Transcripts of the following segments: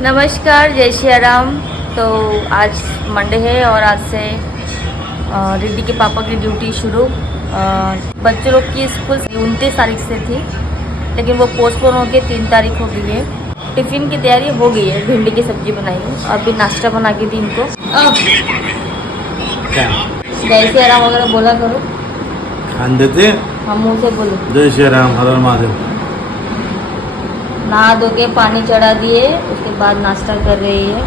नमस्कार, जय श्री राम। तो आज मंडे है और आज से रिद्धि के पापा की ड्यूटी शुरू। बच्चों लोग की स्कूल 29 तारीख से थी, लेकिन वो पोस्टपोन हो के 3 तारीख हो गई है। टिफ़िन की तैयारी हो गई है, भिंडी की सब्जी बनाई है। अभी नाश्ता बना के दी इनको। जय श्री राम वगैरह बोला करो। खान देते हम मुँह से बोलो। जय श्री राम, हर हर महादेव। नहा धो के पानी चढ़ा दिए, उसके बाद नाश्ता कर रही है।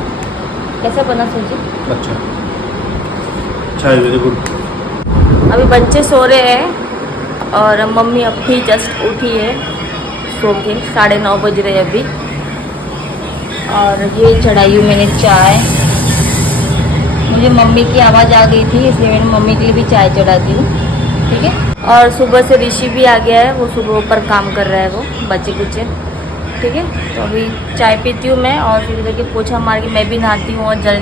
कैसा बना सब्जी? अच्छा है, वेरी गुड। अभी बच्चे सो रहे हैं और मम्मी अभी जस्ट उठी है सो के। 9:30 बज रहे अभी। और ये चढ़ाई हूँ मैंने चाय। मुझे मम्मी की आवाज़ आ गई थी, इसलिए मैंने मम्मी के लिए भी चाय चढ़ा दी हूँ। ठीक है। और सुबह से ऋषि भी आ गया है, वो सुबह ऊपर काम कर रहा है, वो बच्चे कुचे। ठीक है। तो अभी चाय पीती हूँ मैं और फिर इधर के पोछा मार के मैं भी नहाती हूँ और जल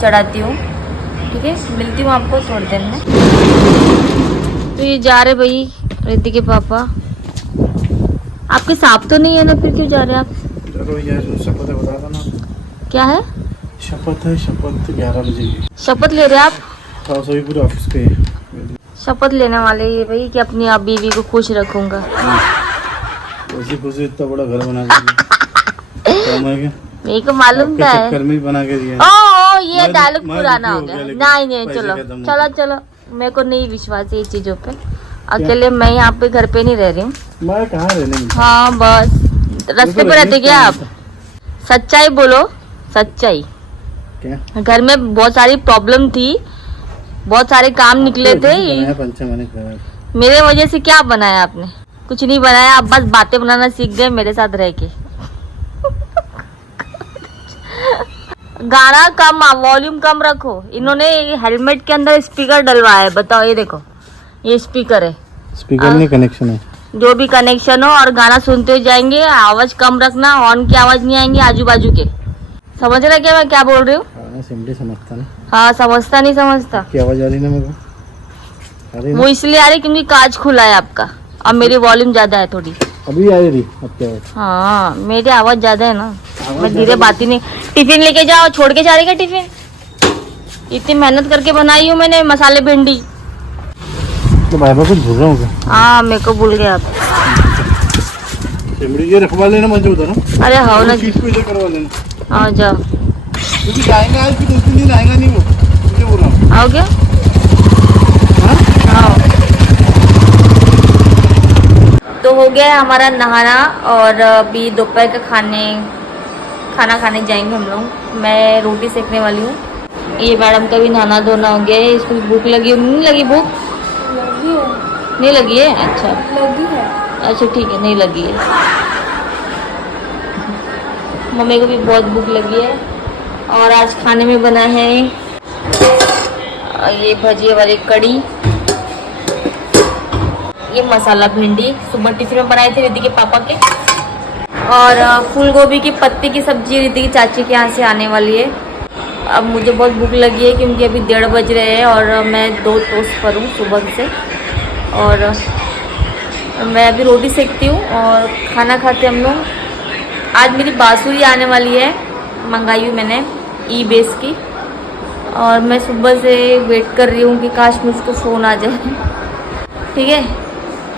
चढ़ाती हूँ। ठीक है। मिलती हूँ आपको थोड़ी देर में। तो ये जा रहे भाई रिद्धि के पापा। आपके साथ तो नहीं है ना, फिर क्यों जा रहे हैं आप? चलो यार, शपथ है, बता ना। क्या है? शपथ है, शपथ 11 बजे की। शपथ ले रहे हैं आप? हाँ, सभी पूरे ऑफिस के। शपथ लेने वाले ये भाई कि अपनी आप बीवी को खुश रखूंगा। खुशी खुशी इतना बड़ा घर बना के मेरे को मालूम था है। चक्कर में बना के दिया। ओ ये डायलॉग पुराना हो गया। नहीं चलो चलो चलो, मेरे को नहीं विश्वास है ये चीजों पे। अकेले मैं यहाँ पे घर पे नहीं रह रही हूँ। मैं कहाँ रहने में? हाँ बस रास्ते पे रहते क्या आप? सच्चाई बोलो, सच्चाई। क्या? घर में बहुत सारी प्रॉब्लम थी, बहुत सारे काम निकले थे। मेरे वजह से क्या बनाया आपने? कुछ नहीं बनाया, आप बस बातें बनाना सीख गए मेरे साथ रह के। गाना कम, वॉल्यूम कम रखो। इन्होंने हेलमेट के अंदर स्पीकर डलवाया है, बताओ। ये देखो, ये स्पीकर है। स्पीकर नहीं, कनेक्शन है। जो भी कनेक्शन हो, और गाना सुनते हुए जाएंगे। आवाज कम रखना, हॉर्न की आवाज नहीं आएंगी आजू बाजू के। समझ रहे क्या मैं क्या बोल रही हूँ? समझता ना। हाँ समझता नहीं समझता। की आवाज आ रही ना मेरे को? वो इसलिए आ रही क्योंकि कांच खुला है आपका। अब मेरी वॉल्यूम ज्यादा है थोड़ी। अभी आ रही अब क्या? हाँ मेरी आवाज ज्यादा है ना, मैं धीरे बात ही नहीं। टिफिन लेके जाओ, छोड़ के जा रही क्या टिफिन? इतनी मेहनत करके बनाई हूँ मैंने मसाले भिंडी। तो भाई कुछ भूल रहा हूँ क्या? हाँ मेरे को भूल गया आप। ये रखवा लेना, मुझे बता ना। अरे हाँ ना, करवा लेना। हाँ जाओ। क्योंकि जाएंगे आज, फिर 2-3 दिन आएगा नहीं वो, मुझे बोल रहा हूँ। आओ क्या? हाँ? हाँ। तो हो गया है हमारा नहाना और अभी दोपहर का खाना खाने जाएंगे हम लोग। मैं रोटी सेकने वाली हूँ। ये मैडम का भी नहाना धोना हो गया है। इसको भूख लगी हो? नहीं लगी भूख? लगी है। नहीं लगी है? अच्छा लगी है। अच्छा ठीक है, नहीं लगी है। मम्मी को भी बहुत भूख लगी है। और आज खाने में बना है ये भजिए वाली कड़ी, ये मसाला भिंडी सुबह टिफिन में बनाए थे रिद्धि के पापा के, और फूल गोभी की पत्ती की सब्जी रिद्धि की चाची के यहाँ से आने वाली है। अब मुझे बहुत भूख लगी है क्योंकि अभी 1:30 बज रहे हैं और मैं 2 टोस्ट पर हूँ सुबह से। और मैं अभी रोटी सेकती हूँ और खाना खाते हम लोग। आज मेरी बांसुरी आने वाली है, मंगाई हुई मैंने ई-बेस की। और मैं सुबह से वेट कर रही हूँ कि काश मुझको फ़ोन आ जाए। ठीक है।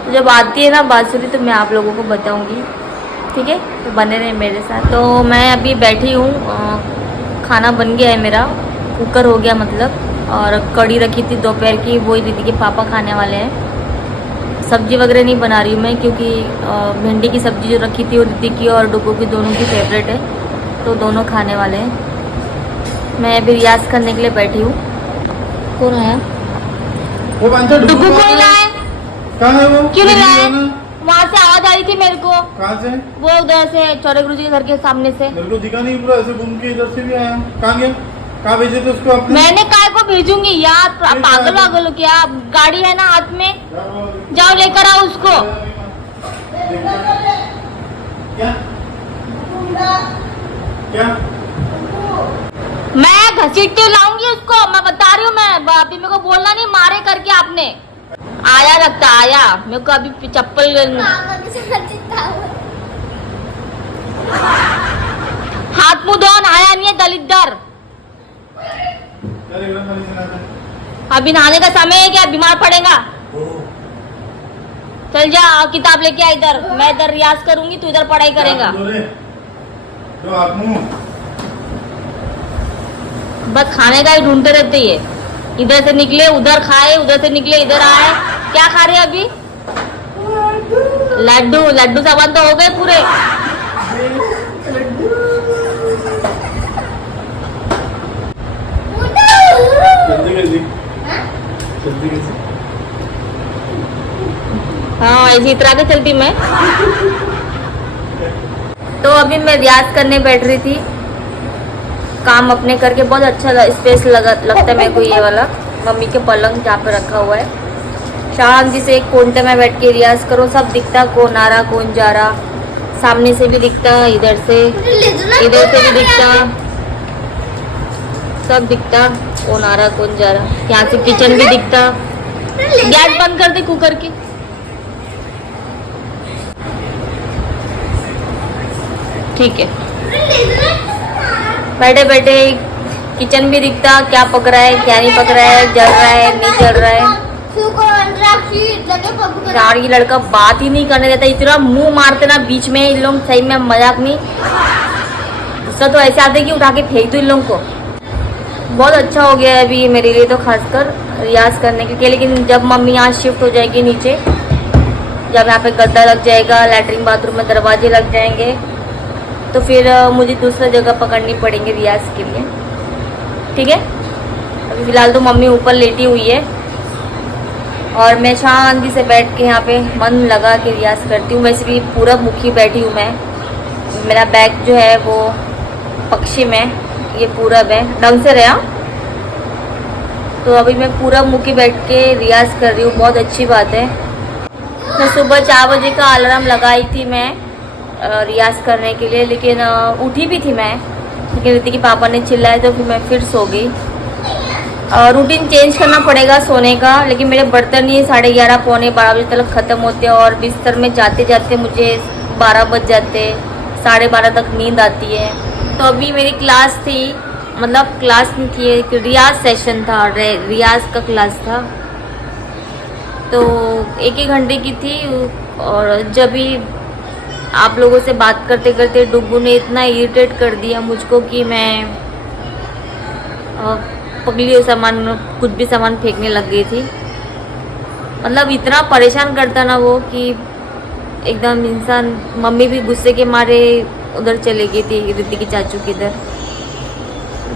तो जब आती है ना बांसुरी तो मैं आप लोगों को बताऊंगी। ठीक है, तो बने रहे मेरे साथ। तो मैं अभी बैठी हूँ, खाना बन गया है मेरा, कुकर हो गया मतलब। और कड़ी रखी थी दोपहर की, वही रिद्धि के पापा खाने वाले हैं। सब्जी वगैरह नहीं बना रही हूँ मैं क्योंकि भिंडी की सब्जी जो रखी थी वो रिद्धि की और डुगू की दोनों की फेवरेट है, तो दोनों खाने वाले हैं। मैं अभी रियाज करने के लिए बैठी हूँ। कौन आया? डुगू कौन आया? कहाँ है वो? क्यों नहीं लाए? वहाँ से आवाज आ रही थी मेरे को। कहाँ से? वो उधर से चौरे गुरु जी के घर के सामने से। मेरे को दिखा नहीं, पूरा ऐसे घूम के इधर से भी आया। कहाँ गया? कहाँ भेजे थे उसको आपने? मैंने काय को भेजूंगी यार, पागल वागल हो क्या? गाड़ी है ना हाथ में, जाओ लेकर आओ उसको। क्या? क्या? मैं घसीटते लाऊंगी उसको, मैं बता रही हूँ। मैं अभी मेरे को बोलना नहीं, मारे करके आपने। आया लगता आया, मेरे को अभी चप्पल। हाथ मुंह धो, नहाया नहीं है दलिद्दर। क्या रेगुलर पानी से नहाना है? अभी नहाने का समय है क्या? बीमार पड़ेगा। चल जा किताब लेके आ इधर, मैं इधर रियाज करूंगी, तू इधर पढ़ाई करेगा। जो हाथ मुंह बस खाने का ही ढूंढते रहते ये, इधर से निकले उधर खाए, उधर से निकले इधर आए। क्या खा रहे अभी? लड्डू। लड्डू सामान तो हो गए पूरे। जल्दी कैसे? हाँ ऐसी इतरा के चलती मैं। तो अभी मैं रियाज करने बैठ रही थी, काम अपने करके। बहुत अच्छा स्पेस लगता है मेरे को ये वाला, मम्मी के पलंग जहाँ पे रखा हुआ है। शांति से एक कोने में बैठ के रियाज करो, सब दिखता, कौन आ रहा कौन जा रहा, सामने से भी दिखता, इधर से भी दिखता, सब दिखता, कौन आ रहा कौन जा रहा। यहाँ से किचन भी दिखता। गैस बंद कर दे कुकर की। ठीक है, बैठे बैठे किचन भी दिखता, क्या पक रहा है क्या नहीं पक रहा है, जल रहा है नहीं जल रहा है। यार ये लड़का बात ही नहीं करने देता, इतना मुंह मारते ना बीच में इन लोग, सही में मजाक नहीं। गुस्सा तो ऐसे आते कि उठा के फेंक दो इन लोगों को। बहुत अच्छा हो गया है अभी मेरे लिए तो, खासकर रियाज करने के लिए। लेकिन जब मम्मी यहाँ शिफ्ट हो जाएगी नीचे, जब यहाँ पे गद्दा लग जाएगा, लैट्रिन बाथरूम में दरवाजे लग जाएंगे, तो फिर मुझे दूसरा जगह पकड़नी पड़ेंगे रियाज के लिए। ठीक है, अभी फ़िलहाल तो मम्मी ऊपर लेटी हुई है और मैं शांति से बैठ के यहाँ पे मन लगा के रियाज करती हूँ। वैसे भी पूरा मुखी बैठी हूँ मैं, मेरा बैग जो है वो पश्चिम है, ये पूरब है, ढंग से रहा। तो अभी मैं पूरा मुखी बैठ के रियाज कर रही हूँ, बहुत अच्छी बात है। मैं सुबह 4 बजे का अलार्म लगाई थी मैं रियाज करने के लिए, लेकिन उठी भी थी मैं, लेकिन रीति के पापा ने चिल्लाया तो फिर मैं फिर सो गई। रूटीन चेंज करना पड़ेगा सोने का, लेकिन मेरे बर्तन ये 11:30 पौने 12 बजे तक ख़त्म होते हैं और बिस्तर में जाते जाते मुझे 12 बज जाते, 12:30 तक नींद आती है। तो अभी मेरी क्लास थी, मतलब क्लास नहीं थी, एक रियाज सेशन था, रियाज का क्लास था, तो 1-1 घंटे की थी। और जब भी आप लोगों से बात करते करते डुगू ने इतना इरिटेट कर दिया मुझको कि मैं पगली सामान, कुछ भी सामान फेंकने लग गई थी। मतलब इतना परेशान करता ना वो कि एकदम इंसान। मम्मी भी गुस्से के मारे उधर चली गई थी, रिद्धि की चाचू की इधर।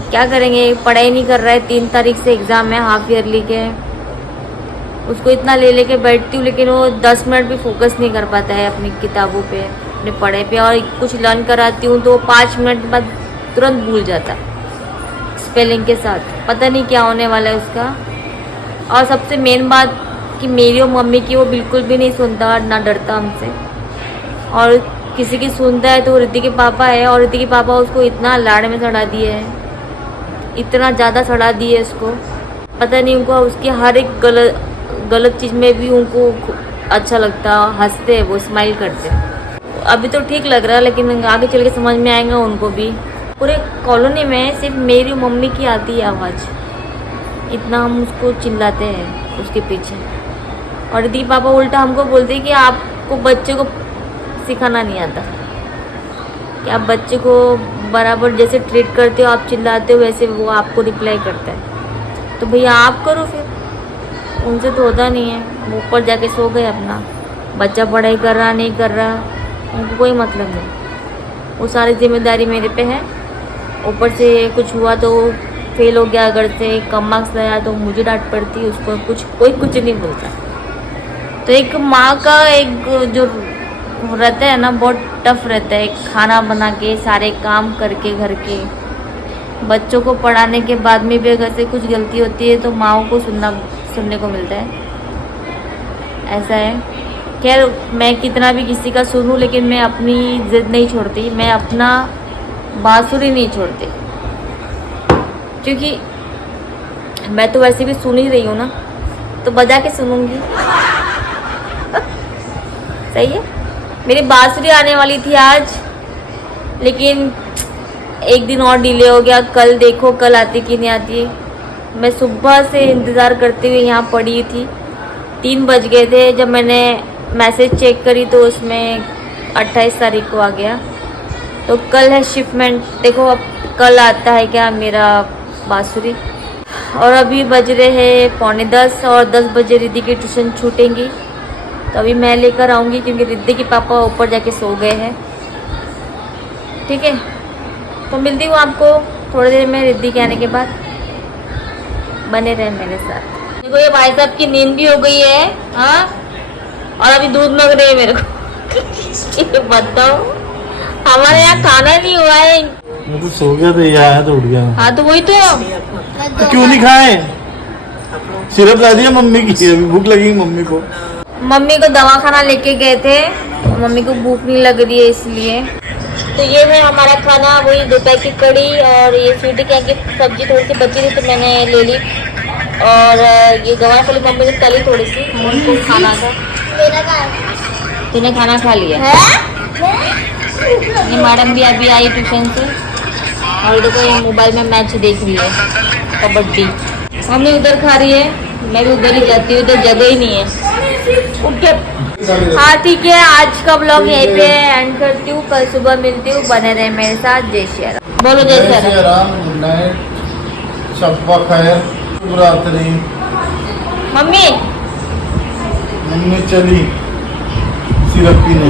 क्या करेंगे, पढ़ाई नहीं कर रहा है, 3 तारीख से एग्ज़ाम है हाफ ईयरली के। उसको इतना ले लेके बैठती हूँ, लेकिन वो 10 मिनट भी फोकस नहीं कर पाता है अपनी किताबों पे, अपने पढ़ाई पे। और कुछ लर्न कराती हूँ तो 5 मिनट बाद तुरंत भूल जाता, स्पेलिंग के साथ। पता नहीं क्या होने वाला है उसका। और सबसे मेन बात कि मेरी और मम्मी की वो बिल्कुल भी नहीं सुनता, ना डरता हमसे। और किसी की सुनता है तो रिद्धि के पापा है, और रिद्धि के पापा उसको इतना लाड़ में सड़ा दिए है, इतना ज़्यादा सड़ा दिए उसको, पता नहीं उनको उसकी हर एक गलत चीज़ में भी उनको अच्छा लगता, हंसते हैं वो, स्माइल करते हैं। अभी तो ठीक लग रहा है, लेकिन आगे चल के समझ में आएगा उनको भी। पूरे कॉलोनी में सिर्फ मेरी मम्मी की आती है आवाज़, इतना हम उसको चिल्लाते हैं उसके पीछे। और दी पापा उल्टा हमको बोलते हैं कि आपको बच्चे को सिखाना नहीं आता, कि आप बच्चे को बराबर जैसे ट्रीट करते हो, आप चिल्लाते हो, वैसे वो आपको रिप्लाई करता है। तो भैया आप करो फिर, उनसे तो होता नहीं है। वो ऊपर जाके सो गए अपना, बच्चा पढ़ाई कर रहा नहीं कर रहा उनको कोई मतलब नहीं, वो सारी जिम्मेदारी मेरे पे है। ऊपर से कुछ हुआ तो फेल हो गया, अगर से कम मार्क्स लाया तो मुझे डांट पड़ती, उसको कोई कुछ नहीं बोलता। तो एक माँ का एक जो रहता है ना, बहुत टफ रहता है। खाना बना के, सारे काम करके घर के, बच्चों को पढ़ाने के बाद में भी अगर से कुछ गलती होती है तो माँओं को सुनने को मिलता है, ऐसा है। खैर मैं कितना भी किसी का सुनूं, लेकिन मैं अपनी जिद नहीं छोड़ती, मैं अपना बांसुरी नहीं छोड़ती, क्योंकि मैं तो वैसे भी सुन ही रही हूँ ना, तो बजा के सुनूंगी। सही है। मेरी बांसुरी आने वाली थी आज, लेकिन एक दिन और डिले हो गया, कल देखो कल आती कि नहीं आती। मैं सुबह से इंतज़ार करते हुए यहाँ पड़ी थी, 3 बज गए थे। जब मैंने मैसेज चेक करी तो उसमें 28 तारीख को आ गया। तो कल है शिपमेंट, देखो अब कल आता है क्या मेरा बांसुरी। और अभी बज रहे हैं 9:45 और 10 बजे रिद्धि की ट्यूशन छूटेंगी, तो अभी मैं लेकर आऊँगी क्योंकि रिद्धि के पापा ऊपर जाके सो गए हैं। ठीक है, तो मिलती हूँ आपको थोड़ी देर में रिद्धि के आने के बाद। बने रहे मेरे साथ। देखो ये भाई साहब की नींद भी हो गई है, हाँ, और अभी दूध मांग रहे हैं मेरे को। ये बताओ, हमारे यहाँ खाना नहीं हुआ है। मैं तो सो गया था, ये आया तो उठ गया। हाँ तो वही तो, तो क्यों नहीं खाए? सिरप ला दिया मम्मी की, अभी भूख लगी मम्मी को। मम्मी को दवाखाना लेके गए थे, मम्मी को भूख नहीं लग रही है इसलिए। तो ये है हमारा खाना, वही दोपहर की कड़ी और ये स्वीटी क्या की सब्जी थोड़ी सी बची थी तो मैंने ले ली। और ये गवार फली मम्मी ने तली थोड़ी सी, उनको खाना था। तूने खाना खा लिया? ये मैडम भी अभी आई ट्यूशन से और देखो ये मोबाइल में मैच देख रही है कबड्डी। मम्मी उधर खा रही है, मैं भी उधर ही जाती हूँ, उधर जगह ही नहीं है। ओके हाँ ठीक है, आज का ब्लॉग यहीं पे एंड करती हूँ, कल सुबह मिलती हूँ। बने रहे मेरे साथ। जय श्री राम। बोलो जय श्री राम। गुड नाइट, शब्बा खैर, शुभ रात्रि। मम्मी मम्मी चली सिरप पीने।